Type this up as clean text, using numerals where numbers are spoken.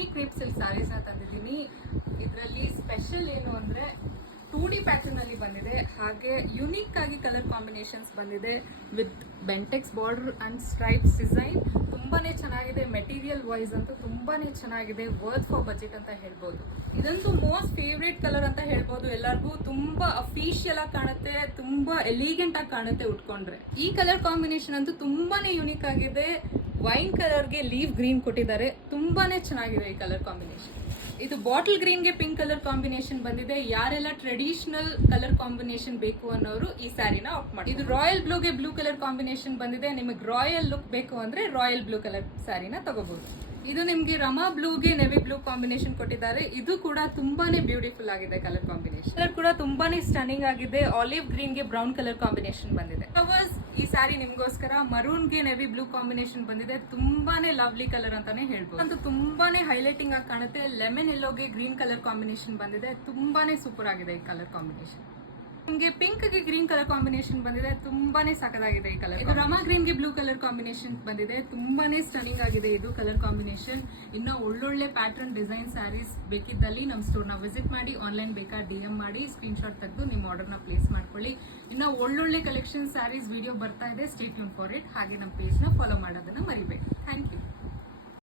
Semi crepe silk ಸ್ಯಾರೀಸ್ನ ತಂದಿದ್ದೀನಿ. ಇದರಲ್ಲಿ special ಏನು ಅಂದರೆ 2D ಪ್ಯಾಟರ್ನ್ ಅಲ್ಲಿ ಬಂದಿದೆ, ಹಾಗೆ ಯುನೀಕ್ ಆಗಿ ಕಲರ್ ಕಾಂಬಿನೇಷನ್ಸ್ ಬಂದಿದೆ with Bentex border and stripes design. ತುಂಬಾನೇ ಚೆನ್ನಾಗಿದೆ. ಮೆಟೀರಿಯಲ್ ವೈಸ್ ಅಂತೂ ತುಂಬಾನೇ ಚೆನ್ನಾಗಿದೆ. ವರ್ತ್ ಫಾರ್ ಬಜೆಟ್ ಅಂತ ಹೇಳ್ಬೋದು. ಇದಂತೂ ಮೋಸ್ಟ್ ಫೇವ್ರೇಟ್ ಕಲರ್ ಅಂತ ಹೇಳ್ಬೋದು. ಎಲ್ಲರಿಗೂ ತುಂಬಾ ಅಫಿಷಿಯಲ್ ಆಗಿ ಕಾಣುತ್ತೆ, ತುಂಬಾ ಎಲಿಗೆಂಟ್ ಆಗಿ ಕಾಣುತ್ತೆ ಉಟ್ಕೊಂಡ್ರೆ. ಈ ಕಲರ್ ಕಾಂಬಿನೇಷನ್ ಅಂತೂ ತುಂಬಾನೇ ಯುನೀಕ್ ಆಗಿದೆ. ವೈನ್ ಕಲರ್ಗೆ ಲೀವ್ ಗ್ರೀನ್ ಕೊಟ್ಟಿದ್ದಾರೆ. ತುಂಬಾನೇ ಚೆನ್ನಾಗಿದೆ ಈ ಕಲರ್ ಕಾಂಬಿನೇಷನ್. ಇದು ಬಾಟಲ್ ಗ್ರೀನ್ಗೆ ಪಿಂಕ್ ಕಲರ್ ಕಾಂಬಿನೇಷನ್ ಬಂದಿದೆ. ಯಾರೆಲ್ಲ ಟ್ರೆಡಿಷನಲ್ ಕಲರ್ ಕಾಂಬಿನೇಷನ್ ಬೇಕು ಅನ್ನೋರು ಈ ಸ್ಯಾರಿನ ಆಪ್ಟ್ ಮಾಡಿ. ಇದು ರಾಯಲ್ ಬ್ಲೂಗೆ ಬ್ಲೂ ಕಲರ್ ಕಾಂಬಿನೇಷನ್ ಬಂದಿದೆ. ನಿಮಗೆ ರಾಯಲ್ ಲುಕ್ ಬೇಕು ಅಂದ್ರೆ ರಾಯಲ್ ಬ್ಲೂ ಕಲರ್ ಸ್ಯಾರಿನ ತಗೋಬಹುದು. ಇದು ನಿಮ್ಗೆ ರಮಾ ಬ್ಲೂಗೆ ನೆವಿ ಬ್ಲೂ ಕಾಂಬಿನೇಷನ್ ಕೊಟ್ಟಿದ್ದಾರೆ. ಇದು ಕೂಡ ತುಂಬಾನೇ ಬ್ಯೂಟಿಫುಲ್ ಆಗಿದೆ ಕಲರ್ ಕಾಂಬಿನೇಷನ್. ಕಲರ್ ಕೂಡ ತುಂಬಾನೇ ಸ್ಟನ್ನಿಂಗ್ ಆಗಿದೆ. ಆಲಿವ್ ಗ್ರೀನ್ಗೆ ಬ್ರೌನ್ ಕಲರ್ ಕಾಂಬಿನೇಷನ್ ಬಂದಿದೆ. ಫ್ಲವರ್ಸ್ ಈ ಸ್ಯಾರಿ ನಿಮ್ಗೋಸ್ಕರ ಮರೂನ್ಗೆ ನೆವಿ ಬ್ಲೂ ಕಾಂಬಿನೇಷನ್ ಬಂದಿದೆ. ತುಂಬಾನೇ ಲವ್ಲಿ ಕಲರ್ ಅಂತಾನೆ ಹೇಳ್ಬೋದು. ಅಂತೂ ತುಂಬಾನೇ ಹೈಲೈಟಿಂಗ್ ಆಗಿ ಕಾಣುತ್ತೆ. ಲೆಮನ್ ಯೆಲ್ಲೋಗೆ ಗ್ರೀನ್ ಕಲರ್ ಕಾಂಬಿನೇಷನ್ ಬಂದಿದೆ. ತುಂಬಾನೇ ಸೂಪರ್ ಆಗಿದೆ ಈ ಕಲರ್ ಕಾಂಬಿನೇಷನ್. ನಿಮ್ಗೆ ಪಿಂಕ್ ಗೆ ಗ್ರೀನ್ ಕಲರ್ ಕಾಂಬಿನೇಷನ್ ಬಂದಿದೆ. ತುಂಬಾನೇ ಸಖತ್ತಾಗಿದೆ ಈ ಕಲರ್. ಇದು ರಮಾ ಗ್ರೀನ್ ಗೆ ಬ್ಲೂ ಕಲರ್ ಕಾಂಬಿನೇಷನ್ ಬಂದಿದೆ. ತುಂಬಾನೇ ಸ್ಟನ್ನಿಂಗ್ ಆಗಿದೆ ಇದು ಕಲರ್ ಕಾಂಬಿನೇಷನ್. ಇನ್ನ ಒಳ್ಳೊಳ್ಳೆ ಪ್ಯಾಟರ್ನ್ ಡಿಸೈನ್ ಸ್ಯಾರೀಸ್ ಬೇಕಿದ್ದಲ್ಲಿ ನಮ್ಮ ಸ್ಟೋರ್ ನ ವಿಸಿಟ್ ಮಾಡಿ, ಆನ್ಲೈನ್ ಬೇಕಾ DM ಮಾಡಿ ಸ್ಕ್ರೀನ್ ಶಾಟ್ ತೆಗೆದು ನಿಮ್ಮ ಆರ್ಡರ್ ನ ಪ್ಲೇಸ್ ಮಾಡ್ಕೊಳ್ಳಿ. ಇನ್ನ ಒಳ್ಳೊಳ್ಳೆ ಕಲೆಕ್ಷನ್ ಸ್ಯಾರೀಸ್ ವಿಡಿಯೋ ಬರ್ತಾ ಇದೆ. Stay tune for it. ಹಾಗೆ ನಮ್ಮ ಪೇಜ್ ನ ಫಾಲೋ ಮಾಡೋದನ್ನ ಮರಿಬೇಡಿ. Thank you.